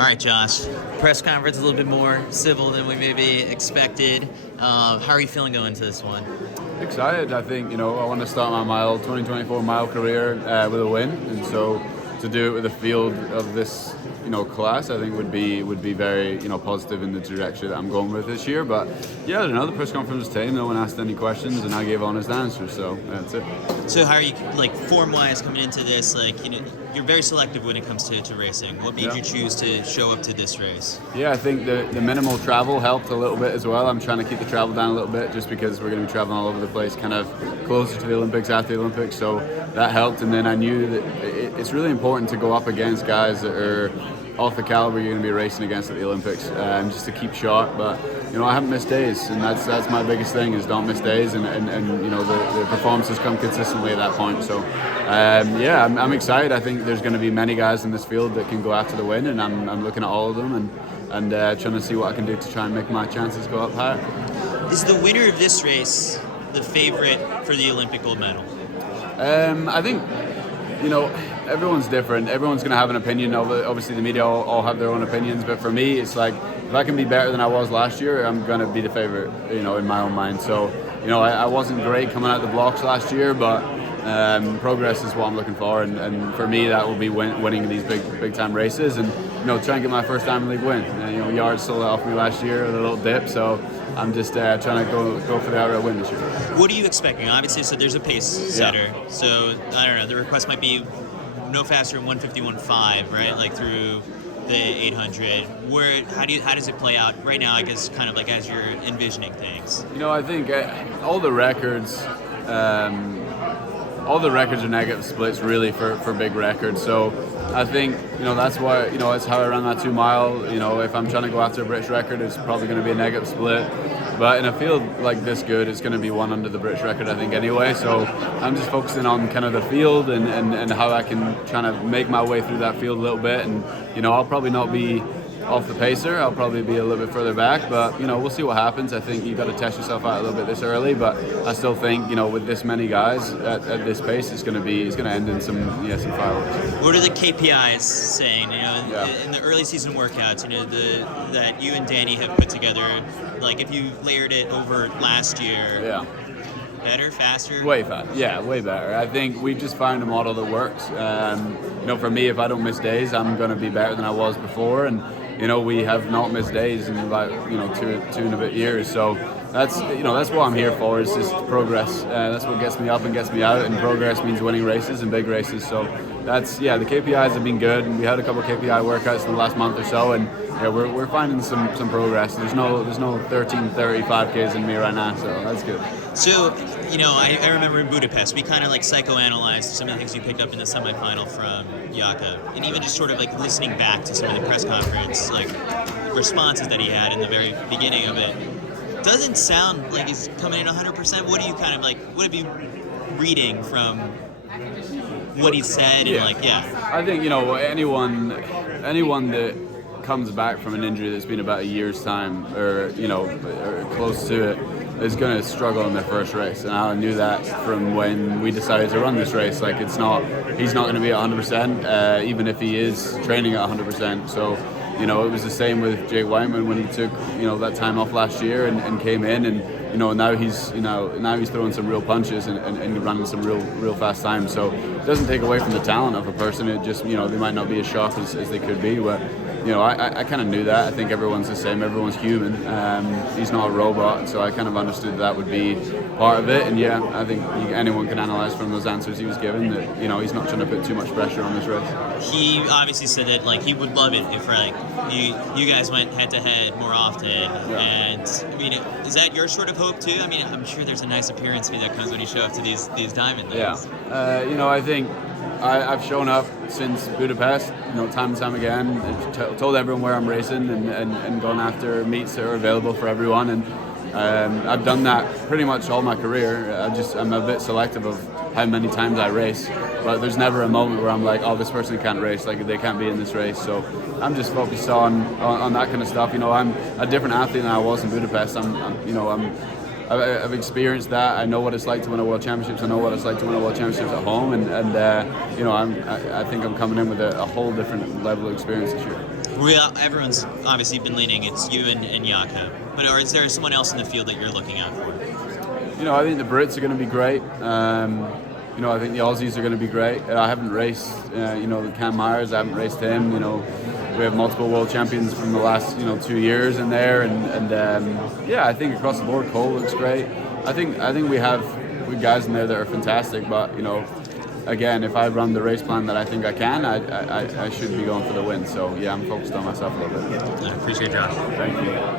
All right, Josh. Press conference a little bit more civil than we maybe expected. How are you feeling going into this one? Excited. I think, I want to start my 2024 mile career with a win, and so to do it with a field of this, class, I think would be very, positive in the trajectory that I'm going with this year. But yeah, I don't know. The press conference was tame. No one asked any questions, and I gave honest answers. So that's it. So how are you, form-wise coming into this? You're very selective when it comes to racing. What made you choose to show up to this race? Yeah, I think the minimal travel helped a little bit as well. I'm trying to keep the travel down a little bit just because we're going to be traveling all over the place, kind of closer to the Olympics, after the Olympics. So that helped. And then I knew that it's really important to go up against guys that are off the caliber you're going to be racing against at the Olympics, just to keep sharp. But I haven't missed days, and that's my biggest thing, is don't miss days, and the performances come consistently at that point. So I'm excited. I think there's going to be many guys in this field that can go after the win, and I'm looking at all of them and trying to see what I can do to try and make my chances go up higher. Is the winner of this race the favorite for the Olympic gold medal? I think everyone's different. Everyone's going to have an opinion. Obviously, the media all have their own opinions. But for me, it's like, if I can be better than I was last year, I'm going to be the favorite, in my own mind. So, I wasn't great coming out the blocks last year, but progress is what I'm looking for. And for me, that will be winning these big time races and, try and get my first Diamond League win. Yard stole it off me last year with a little dip. So I'm just trying to go for the outright win this year. What are you expecting? Obviously, so there's a pace setter. Yeah. So, I don't know, the request might be no faster than 151.5, right? Through the 800. How does it play out right now, I guess, kind of as you're envisioning things? I think all the records are negative splits really for big records. So I think, that's why, that's how I ran that 2 mile. If I'm trying to go after a British record, it's probably going to be a negative split. But in a field like this good, it's going to be one under the British record, I think, anyway. So I'm just focusing on kind of the field and how I can try to make my way through that field a little bit. And, I'll probably not be off the pacer. I'll probably be a little bit further back. But, we'll see what happens. I think you've got to test yourself out a little bit this early. But I still think, with this many guys at this pace, it's going to end in some fireworks. What are the KPIs saying, in the early season workouts, that you and Danny have put together? If you layered it over last year, better, faster? Way faster. Yeah, way better. I think we just found a model that works. For me, if I don't miss days, I'm going to be better than I was before. And, we have not missed days in about, 2 and a bit years. So that's what I'm here for, is just progress. That's what gets me up and gets me out. And progress means winning races and big races. So the KPIs have been good. And we had a couple of KPI workouts in the last month or so. And we're finding some progress. There's no 13:35Ks in me right now, so that's good. So, I remember in Budapest, we kind of psychoanalyzed some of the things you picked up in the semifinal from Jakob, and even just sort of listening back to some of the press conference responses that he had in the very beginning of it. Doesn't sound like he's coming in 100%. What are you kind of what are you reading from what he said? And I think anyone that comes back from an injury that's been about a year's time or close to it is going to struggle in their first race, and I knew that from when we decided to run this race. He's not going to be at 100%, even if he is training at 100%. So it was the same with Jake Whiteman when he took that time off last year and came in, and now he's throwing some real punches and running some real fast times. So it doesn't take away from the talent of a person. It just they might not be as sharp as they could be, but I kind of knew that. I think everyone's the same. Everyone's human. He's not a robot, so I kind of understood that would be part of it. And I think anyone can analyze from those answers he was given that he's not trying to put too much pressure on this race. He obviously said that he would love it if you guys went head to head more often. Yeah. And is that your sort of hope too? I'm sure there's a nice appearance fee that comes when you show up to these diamond days. Yeah. I think I've shown up since Budapest, time and time again, told everyone where I'm racing and gone after meets that are available for everyone. And I've done that pretty much all my career. I'm a bit selective of how many times I race, but there's never a moment where I'm like, oh, this person can't race, they can't be in this race. So I'm just focused on that kind of stuff. I'm a different athlete than I was in Budapest. I've experienced that. I know what it's like to win a world championships. I know what it's like to win a world championships at home, and I think I'm coming in with a whole different level of experience this year. everyone's obviously been leaning. It's you and Jakob. But is there someone else in the field that you're looking out for? I think the Brits are going to be great. I think the Aussies are going to be great. I haven't raced, Cam Myers. I haven't raced him. We have multiple world champions from the last, 2 years in there, and I think across the board, Cole looks great. I think we have guys in there that are fantastic. But again, if I run the race plan that I think I can, I should be going for the win. So yeah, I'm focused on myself a little bit. I appreciate it, Josh. Thank you.